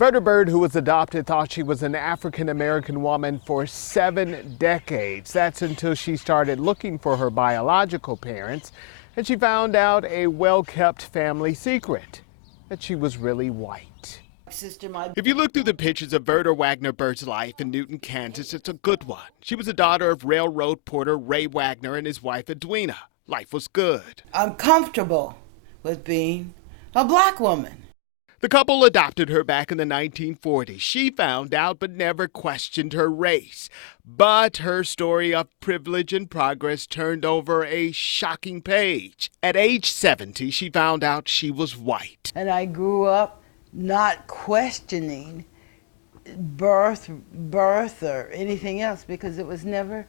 Verda Bird, who was adopted, thought she was an African-American woman for 7 decades. That's until she started looking for her biological parents, and she found out a well-kept family secret, that she was really white. If you look through the pictures of Verda Wagner Bird's life in Newton, Kansas, it's a good one. She was a daughter of railroad porter Ray Wagner and his wife Edwina. Life was good. I'm comfortable with being a black woman. The couple adopted her back in the 1940s. She found out but never questioned her race. But her story of privilege and progress turned over a shocking page. At age 70, she found out she was white. And I grew up not questioning birth or anything else because it was never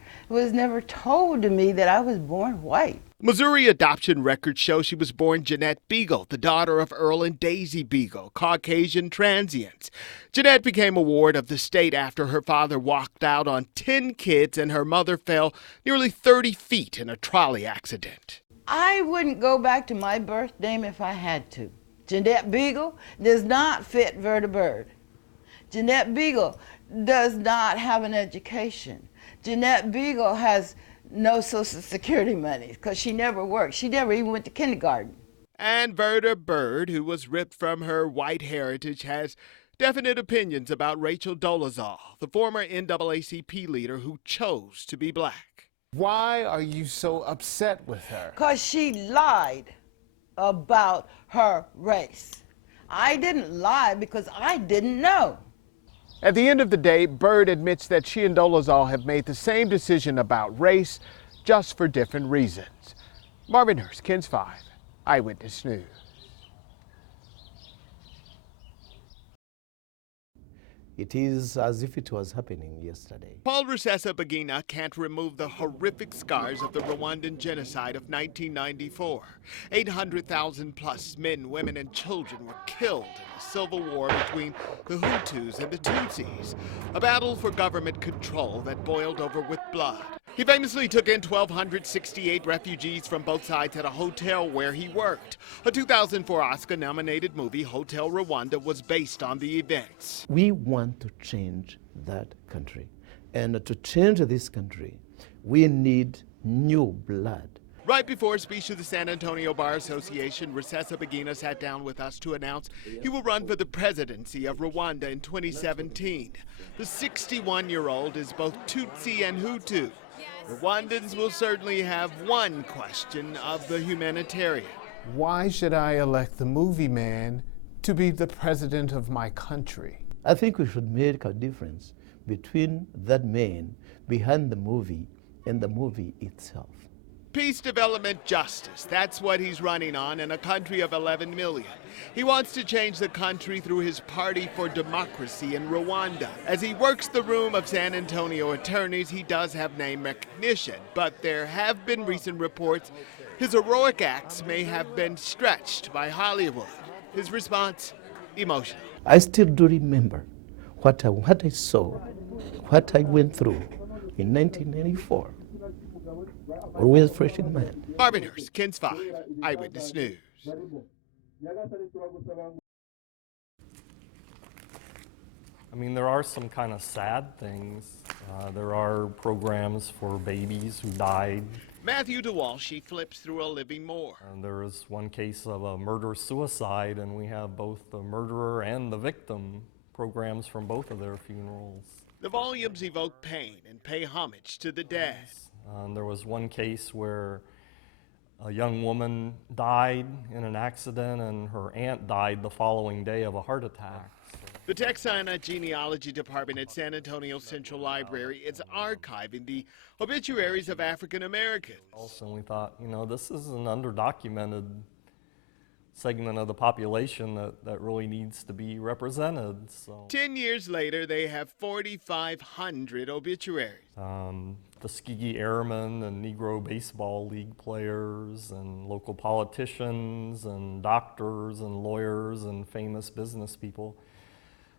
told to me that I was born white. Missouri adoption records show she was born Jeanette Beagle, the daughter of Earl and Daisy Beagle, Caucasian transients. Jeanette became a ward of the state after her father walked out on 10 kids and her mother fell nearly 30 feet in a trolley accident. I wouldn't go back to my birth name if I had to. Jeanette Beagle does not fit Verda Bird. Jeanette Beagle does not have an education. Jeanette Beagle has no Social Security money because she never worked. She never even went to kindergarten. And Verda Bird, who was ripped from her white heritage, has definite opinions about Rachel Dolezal, the former NAACP leader who chose to be black. Why are you so upset with her? Because she lied about her race. I didn't lie because I didn't know. At the end of the day, Bird admits that she and Dolezal have made the same decision about race, just for different reasons. Marvin Hurst, KENS 5, Eyewitness News. It is as if it was happening yesterday. Paul Rusesabagina can't remove the horrific scars of the Rwandan genocide of 1994. 800,000 plus men, women, and children were killed in a civil war between the Hutus and the Tutsis, a battle for government control that boiled over with blood. He famously took in 1,268 refugees from both sides at a hotel where he worked. A 2004 Oscar-nominated movie, Hotel Rwanda, was based on the events. We want to change that country. And to change this country, we need new blood. Right before a speech to the San Antonio Bar Association, Rusesabagina sat down with us to announce he will run for the presidency of Rwanda in 2017. The 61-year-old is both Tutsi and Hutu. Rwandans will certainly have one question of the humanitarian. Why should I elect the movie man to be the president of my country? I think we should make a difference between that man behind the movie and the movie itself. Peace, development, justice. That's what he's running on in a country of 11 million. He wants to change the country through his Party for Democracy in Rwanda. As he works the room of San Antonio attorneys, he does have name recognition, but there have been recent reports his heroic acts may have been stretched by Hollywood. His response, emotional. I still do remember what I saw, what I went through in 1994. Always fresh in mind. Marvin Hurst, KENS 5, Eyewitness News. I mean, there are some kind of sad things. There are programs for babies who died. Matthew DeWalsh flips through a living more. And there is one case of a murder-suicide, and we have both the murderer and the victim programs from both of their funerals. The volumes evoke pain and pay homage to the dead. There was one case where a young woman died in an accident and her aunt died the following day of a heart attack. The Texana Genealogy Department at San Antonio Central Library is archiving the obituaries of African Americans. Also, we thought, you know, this is an underdocumented segment of the population that really needs to be represented. So 10 years later, they have 4,500 obituaries. Tuskegee Airmen and Negro Baseball League players and local politicians and doctors and lawyers and famous business people.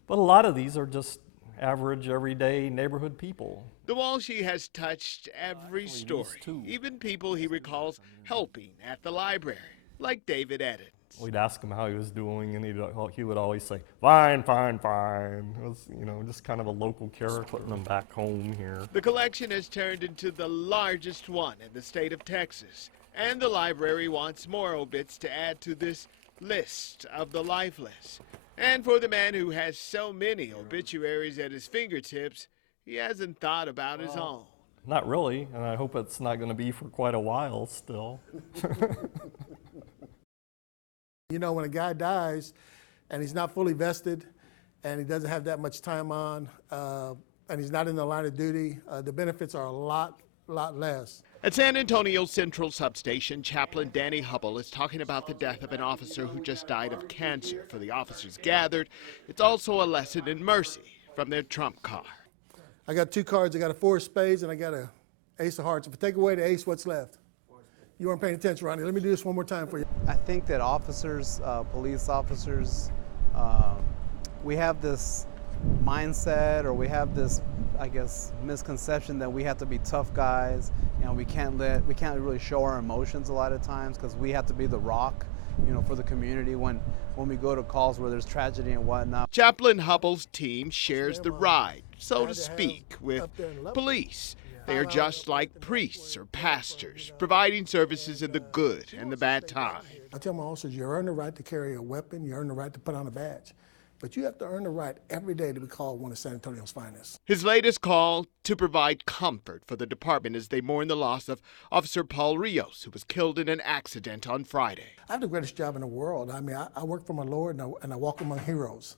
But a lot of these are just average, everyday neighborhood people. DeWalsh has touched every story, even people he recalls helping at the library, like David Eddins. We'd ask him how he was doing, and he would always say, "Fine, fine, fine." It was, just kind of a local character, putting him back home here. The collection has turned into the largest one in the state of Texas, and the library wants more obits to add to this list of the lifeless. And for the man who has so many obituaries at his fingertips, he hasn't thought about his own. Not really, and I hope it's not going to be for quite a while still. When a guy dies and he's not fully vested and he doesn't have that much time on and he's not in the line of duty, the benefits are a lot less. At San Antonio Central Substation, Chaplain Danny Hubble is talking about the death of an officer who just died of cancer. For the officers gathered, it's also a lesson in mercy from their trump card. I got 2 cards. I got a 4 of spades and I got a ace of hearts. If I take away the ace, what's left? You weren't paying attention, Ronnie. Let me do this one more time for you. I think that officers, police officers, we have this mindset, or we have this, I guess, misconception that we have to be tough guys, and we can't really show our emotions a lot of times, because we have to be the rock, for the community when we go to calls where there's tragedy and whatnot. Chaplain Hubble's team shares the ride, so to speak, with police. They are just like priests or pastors, providing services in the good and the bad time. I tell my officers, you earn the right to carry a weapon, you earn the right to put on a badge, but you have to earn the right every day to be called one of San Antonio's finest. His latest call to provide comfort for the department as they mourn the loss of Officer Paul Rios, who was killed in an accident on Friday. I have the greatest job in the world. I mean, I work for my Lord and I walk among heroes.